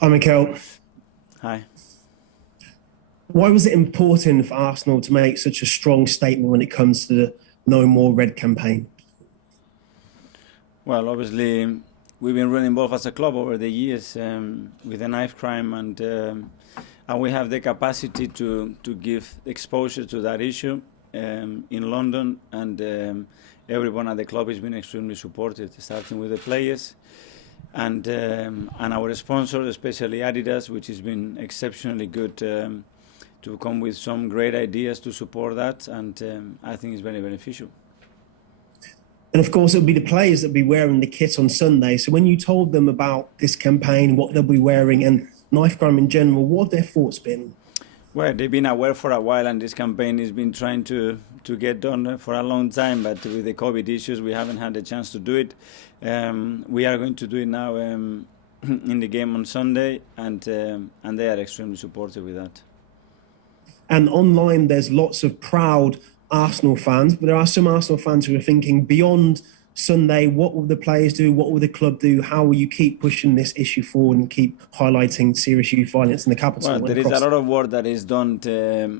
Hi, Mikel. Hi. Why was it important for Arsenal to make such a strong statement when it comes to the No More Red campaign? Well, obviously, we've been really involved as a club over the years with the knife crime, and we have the capacity to give exposure to that issue in London, and everyone at the club has been extremely supportive, starting with the players and our sponsors, especially Adidas, which has been exceptionally good to come with some great ideas to support that, and I think it's very beneficial. And of course, it'll be the players that'll be wearing the kit on Sunday. So when you told them about this campaign, what they'll be wearing, and knife crime in general, what have their thoughts been? Well, they've been aware for a while, and this campaign has been trying to get done for a long time, but with the COVID issues, we haven't had the chance to do it. We are going to do it now in the game on Sunday, and they are extremely supportive with that. And online, there's lots of proud Arsenal fans, but there are some Arsenal fans who are thinking beyond Sunday, what will the players do? What will the club do? How will you keep pushing this issue forward and keep highlighting serious youth violence in the capital? Well, there is a lot of work that is done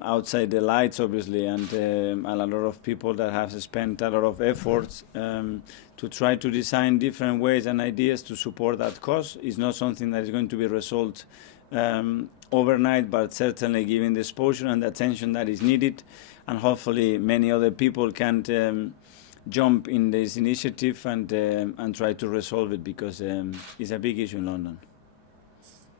outside the lights, obviously, and a lot of people that have spent a lot of efforts to try to design different ways and ideas to support that cause. It's not something that is going to be resolved overnight, but certainly giving the exposure and the attention that is needed, and hopefully many other people can jump in this initiative and try to resolve it, because it's a big issue in London.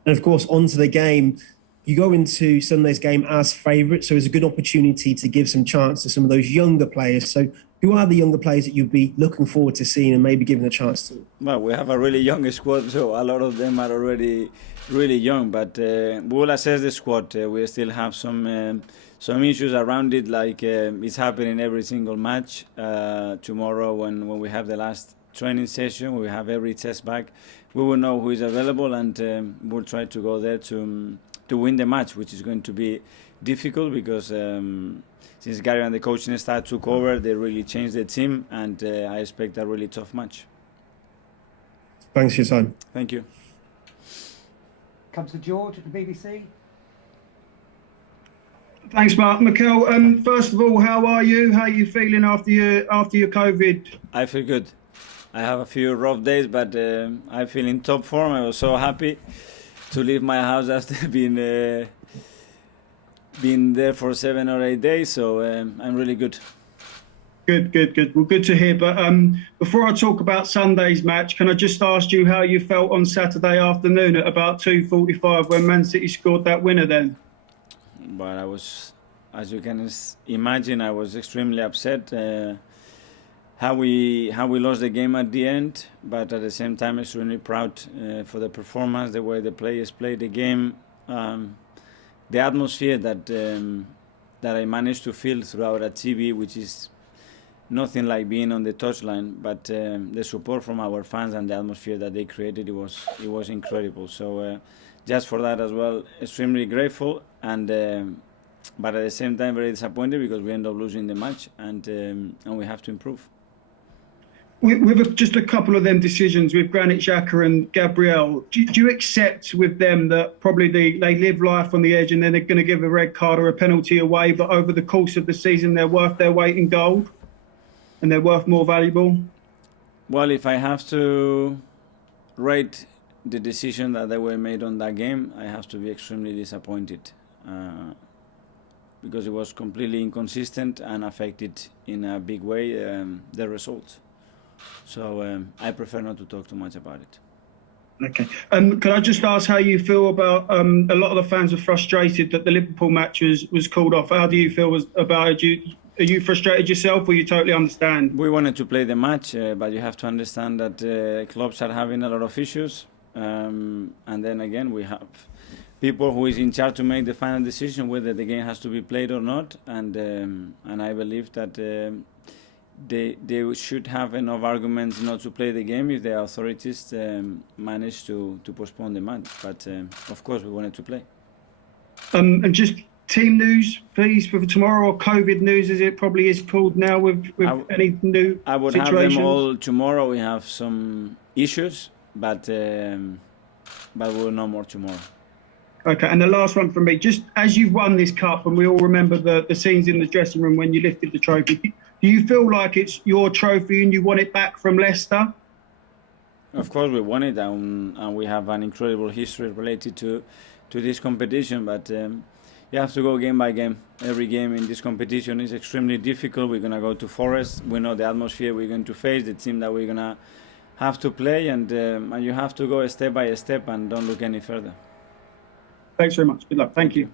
And of course, onto the game. You go into Sunday's game as favourites, so it's a good opportunity to give some chance to some of those younger players. So who are the younger players that you'd be looking forward to seeing and maybe giving a chance to? Well, we have a really young squad, so a lot of them are already really young, but we will assess the squad. We still have some issues around it, like it's happening every single match. Tomorrow, when we have the last training session, we have every test back, we will know who is available, and we'll try to go there to win the match, which is going to be difficult, because since Gary and the coaching staff took over, they really changed the team, and I expect a really tough match. Thanks for your time. Thank you. Comes to George at the BBC. Thanks, Mark. Mikel, first of all, how are you? How are you feeling after your COVID? I feel good. I have a few rough days, but I feel in top form. I was so happy to leave my house after being there for 7 or 8 days, so I'm really good. Good. Well, good to hear. But before I talk about Sunday's match, can I just ask you how you felt on Saturday afternoon at about 2:45 when Man City scored that winner then? But I was, as you can imagine, I was extremely upset how we lost the game at the end, but at the same time extremely proud for the performance, the way the players played the game, the atmosphere that I managed to feel throughout a TV, which is nothing like being on the touchline, but the support from our fans and the atmosphere that they created, it was incredible. So just for that as well, extremely grateful, and but at the same time very disappointed, because we end up losing the match, and we have to improve. With just a couple of them decisions with Granit Xhaka and Gabriel, do you accept with them that probably they live life on the edge and then they're going to give a red card or a penalty away, but over the course of the season they're worth their weight in gold and they're worth more valuable? Well, if I have to rate the decision that they were made on that game, I have to be extremely disappointed, because it was completely inconsistent and affected in a big way the results. So I prefer not to talk too much about it. Okay. Can I just ask how you feel about a lot of the fans are frustrated that the Liverpool match was called off. How do you feel about it? Are you frustrated yourself, or you totally understand? We wanted to play the match, but you have to understand that clubs are having a lot of issues. And then again, we have people who is in charge to make the final decision whether the game has to be played or not. And I believe that they should have enough arguments not to play the game if the authorities manage to postpone the match. But of course, we wanted to play. And just team news, please, for tomorrow, or COVID news, as it probably is called now, with any new I would situations? have them all tomorrow. We have some issues, but but we'll know more tomorrow. Okay, and the last one from me, just as you've won this cup, and we all remember the scenes in the dressing room when you lifted the trophy, do you feel like it's your trophy and you want it back from Leicester? Of course, we won it, and we have an incredible history related to this competition. But you have to go game by game. Every game in this competition is extremely difficult. We're gonna go to Forest. We know the atmosphere we're going to face, the team that we're gonna have to play, and you have to go step by step and don't look any further. Thanks very much. Good luck. Thank you.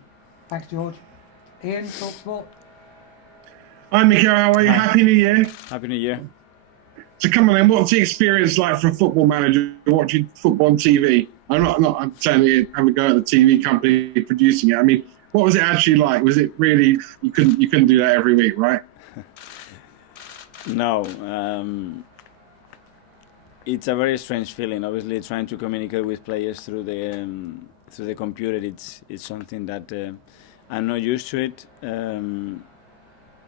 Thanks, George. Ian, TalkSport. Hi, Mikel. How are you? Happy New Year. Happy New Year. So come on then, what's the experience like for a football manager watching football on TV? I'm saying you have a go at the TV company producing it. I mean, what was it actually like? Was it really, you couldn't do that every week, right? No. It's a very strange feeling. Obviously, trying to communicate with players through the computer, it's something that I'm not used to it.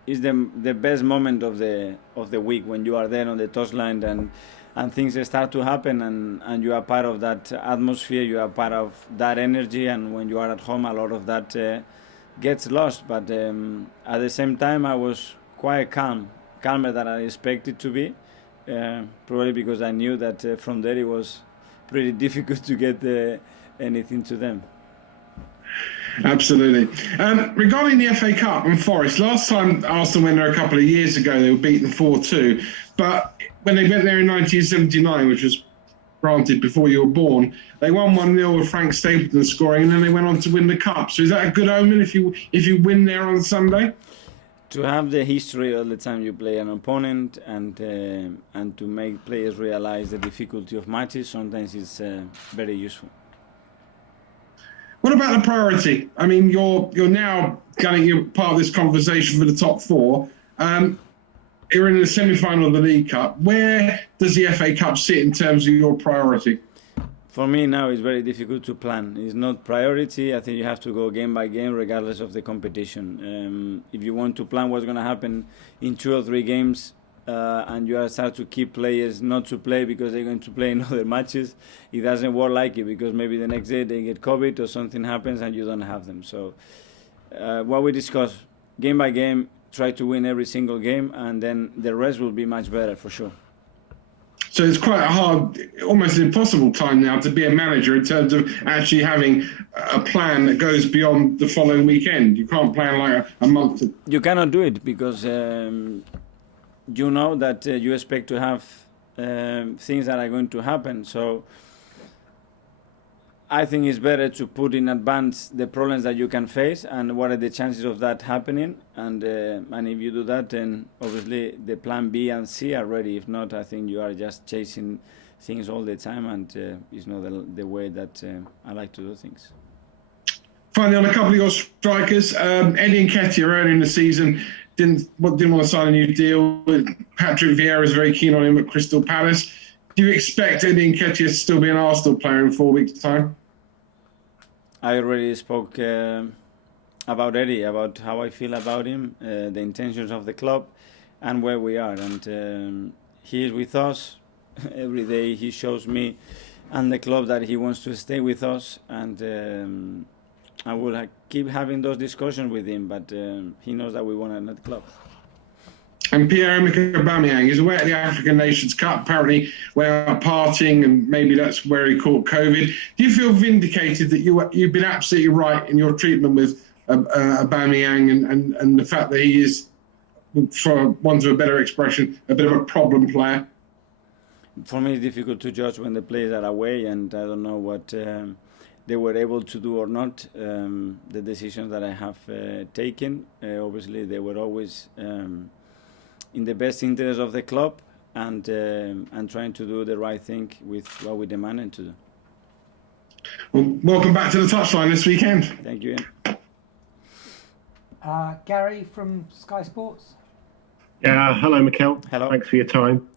It's the best moment of the week when you are there on the touchline and things start to happen and you are part of that atmosphere, you are part of that energy, and when you are at home, a lot of that gets lost. But at the same time, I was quite calmer than I expected to be, probably because I knew that from there it was pretty difficult to get anything to them. Absolutely. Regarding the FA Cup and Forest, last time Arsenal went there a couple of years ago, they were beaten 4-2. But when they went there in 1979, which was granted before you were born, they won 1-0 with Frank Stapleton scoring, and then they went on to win the cup. So is that a good omen if you win there on Sunday? To have the history all the time you play an opponent and to make players realize the difficulty of matches, sometimes it's very useful. What about the priority? I mean, you're now you're part of this conversation for the top four. You're in the semi-final of the League Cup. Where does the FA Cup sit in terms of your priority? For me now, it's very difficult to plan. It's not priority. I think you have to go game by game, regardless of the competition. If you want to plan what's going to happen in 2 or 3 games, and you start to keep players not to play because they're going to play in other matches, it doesn't work like it, because maybe the next day they get COVID or something happens and you don't have them. So what we discuss, game by game, try to win every single game, and then the rest will be much better for sure. So it's quite a hard, almost an impossible time now to be a manager in terms of actually having a plan that goes beyond the following weekend. You can't plan like a month. You cannot do it because you know that you expect to have things that are going to happen. So I think it's better to put in advance the problems that you can face and what are the chances of that happening. And if you do that, then obviously the plan B and C are ready. If not, I think you are just chasing things all the time, and it's not the way that I like to do things. Finally, on a couple of your strikers, Eddie Nketiah early in the season didn't want to sign a new deal. Patrick Vieira is very keen on him at Crystal Palace. Do you expect Eddie Nketiah to still be an Arsenal player in 4 weeks' time? I already spoke about Eddie, about how I feel about him, the intentions of the club, and where we are. And he is with us every day. He shows me and the club that he wants to stay with us, and I will keep having those discussions with him, but he knows that we want another club. And Pierre-Emerick Aubameyang is away at the African Nations Cup. Apparently, we're partying, and maybe that's where he caught COVID. Do you feel vindicated that you've been absolutely right in your treatment with Aubameyang and the fact that he is, for want of a better expression, a bit of a problem player? For me, it's difficult to judge when the players are away, and I don't know what they were able to do or not. The decisions that I have taken, obviously, they were always in the best interest of the club, and trying to do the right thing with what we demanded to do. Well, welcome back to the touchline this weekend. Thank you, Ian. Gary from Sky Sports. Yeah, hello, Mikel. Hello. Thanks for your time.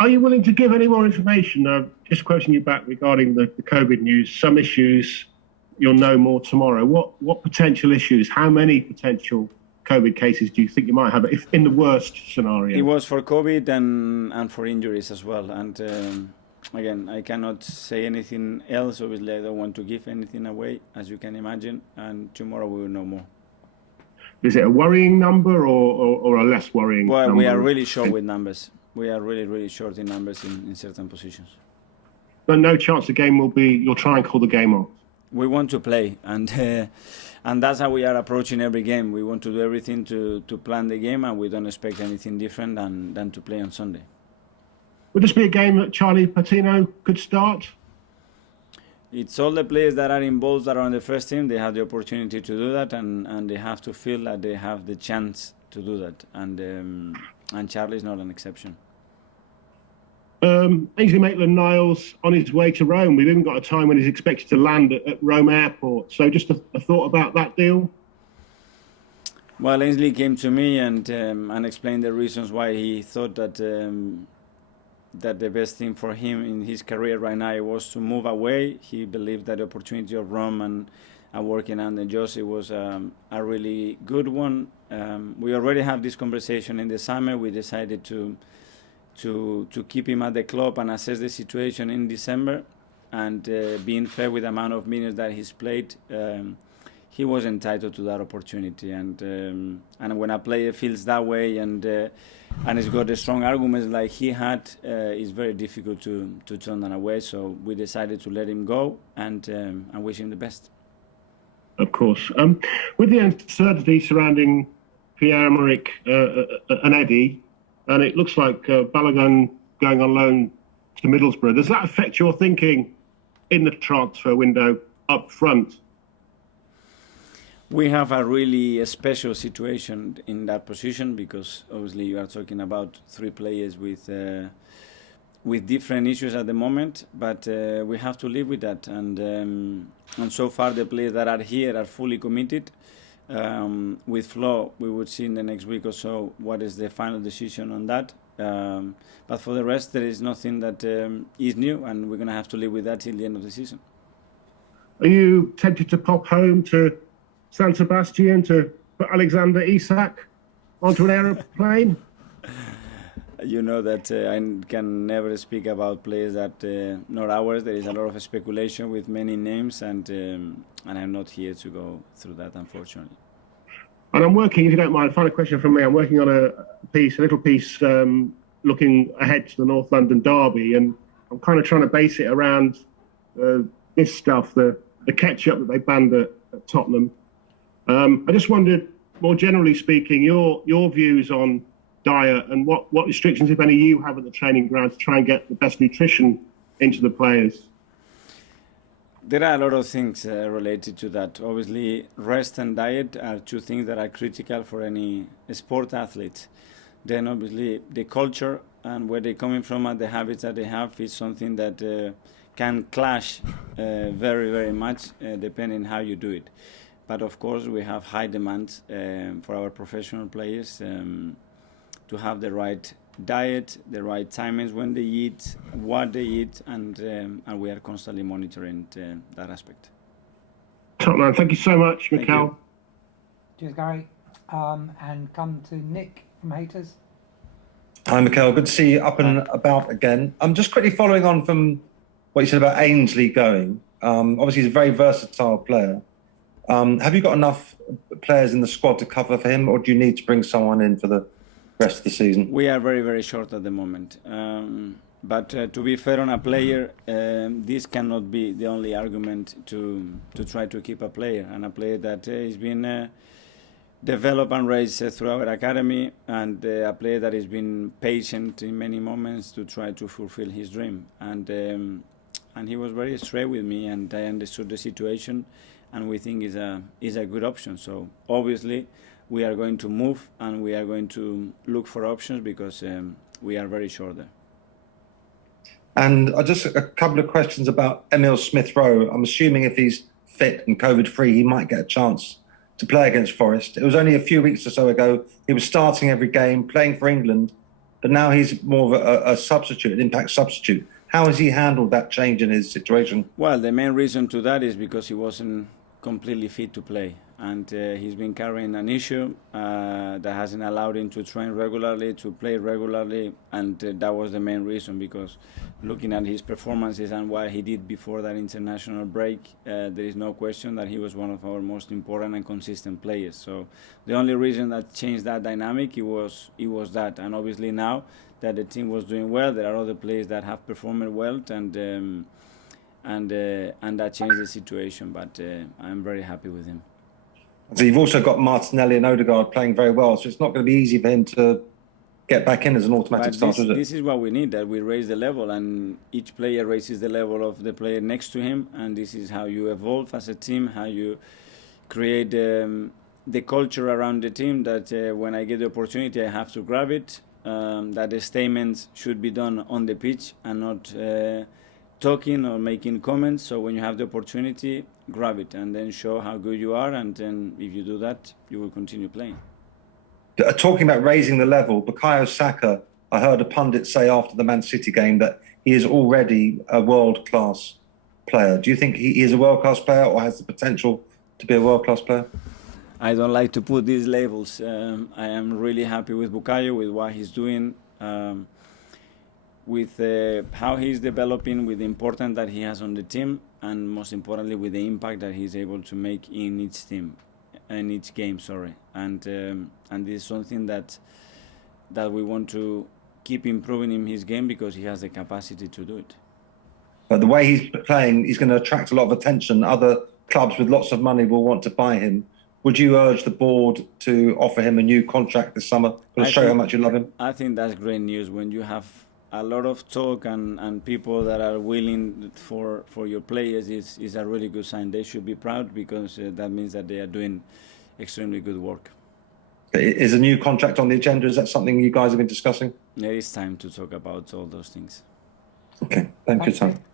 Are you willing to give any more information? Just quoting you back regarding the COVID news, some issues you'll know more tomorrow. What potential issues, how many potential COVID cases do you think you might have, if in the worst scenario? It was for COVID and for injuries as well. And again, I cannot say anything else. Obviously, I don't want to give anything away, as you can imagine. And tomorrow we will know more. Is it a worrying number or a less worrying Well, number? we are really short with numbers. We are really, really short in numbers in certain positions. But no chance the game will be, you'll try and call the game off? We want to play, and that's how we are approaching every game. We want to do everything to plan the game, and we don't expect anything different than to play on Sunday. Would this be a game that Charlie Patino could start? It's all the players that are involved that are on the first team. They have the opportunity to do that, and they have to feel that they have the chance to do that. And Charlie is not an exception. Ainsley Maitland-Niles on his way to Rome. We've even got a time when he's expected to land at Rome Airport. So just a thought about that deal? Well, Ainsley came to me and explained the reasons why he thought that the best thing for him in his career right now was to move away. He believed that the opportunity of Rome and working under Jose was a really good one. We already have this conversation in the summer. We decided to keep him at the club and assess the situation in December, and being fair with the amount of minutes that he's played, he was entitled to that opportunity. And when a player feels that way and he's got a strong arguments like he had, it's very difficult to turn that away. So we decided to let him go and wish him the best. Of course. With the uncertainty surrounding Pierre-Emerick and Eddie, and it looks like Balogun going on loan to Middlesbrough, does that affect your thinking in the transfer window up front? We have a really special situation in that position because obviously you are talking about three players with different issues at the moment, but we have to live with that. And so far the players that are here are fully committed. With Flo, we would see in the next week or so what is the final decision on that. But for the rest, there is nothing that is new, and we're going to have to live with that till the end of the season. Are you tempted to pop home to San Sebastian to put Alexander Isak onto an aeroplane? You know that I can never speak about players that not ours. There is a lot of speculation with many names, and I'm not here to go through that, unfortunately. And I'm working, if you don't mind, final question from me. I'm working on a little piece looking ahead to the North London derby, and I'm kind of trying to base it around this stuff, the ketchup that they banned at Tottenham. I just wondered, more generally speaking, your views on diet and what restrictions, if any, you have at the training ground to try and get the best nutrition into the players. There are a lot of things related to that. Obviously, rest and diet are two things that are critical for any sport athlete. Then obviously the culture and where they're coming from and the habits that they have is something that can clash very, very much depending how you do it. But of course, we have high demands for our professional players to have the right diet, the right timings when they eat, what they eat, and we are constantly monitoring that aspect. Top man, thank you so much, Mikel. Cheers, Gary. And come to Nick from Haters. Hi, Mikel. Good to see you up and about again. I'm just quickly following on from what you said about Ainsley going. Obviously, he's a very versatile player. Have you got enough players in the squad to cover for him, or do you need to bring someone in for the rest of the season? We are very, very short at the moment. But to be fair on a player, this cannot be the only argument to try to keep a player, and a player that is being developed and raised through our academy, and a player that has been patient in many moments to try to fulfill his dream. And he was very straight with me, and I understood the situation, and we think is a good option. So obviously we are going to move and we are going to look for options because we are very short there. And just a couple of questions about Emile Smith-Rowe. I'm assuming if he's fit and COVID-free, he might get a chance to play against Forest. It was only a few weeks or so ago. He was starting every game, playing for England, but now he's more of a substitute, an impact substitute. How has he handled that change in his situation? Well, the main reason to that is because he wasn't completely fit to play, and he's been carrying an issue that hasn't allowed him to train regularly, to play regularly, and that was the main reason, because looking at his performances and what he did before that international break, there is no question that he was one of our most important and consistent players. So the only reason that changed that dynamic, it was that. And obviously now that the team was doing well, there are other players that have performed well, and that changed the situation. But I'm very happy with him. So you've also got Martinelli and Odegaard playing very well, so it's not going to be easy for him to get back in as an automatic starter, is it? This is what we need, that we raise the level, and each player raises the level of the player next to him, and this is how you evolve as a team, how you create the culture around the team, that when I get the opportunity, I have to grab it, that the statements should be done on the pitch and not talking or making comments. So when you have the opportunity, grab it and then show how good you are, and then if you do that, you will continue playing. Talking about raising the level, Bukayo Saka, I heard a pundit say after the Man City game that he is already a world-class player. Do you think he is a world-class player, or has the potential to be a world-class player? I don't like to put these labels. I am really happy with Bukayo, with what he's doing, with how he's developing, with the importance that he has on the team, and most importantly with the impact that he's able to make in each team, in each game. And this is something that we want to keep improving in his game, because he has the capacity to do it. But the way he's playing, he's going to attract a lot of attention. Other clubs with lots of money will want to buy him. Would you urge the board to offer him a new contract this summer to show how much you love him? I think that's great news. When you have a lot of talk and people that are willing for your players, is a really good sign. They should be proud, because that means that they are doing extremely good work. Is a new contract on the agenda? Is that something you guys have been discussing? There is time to talk about all those things. Okay, thank you, Tom. Thank you.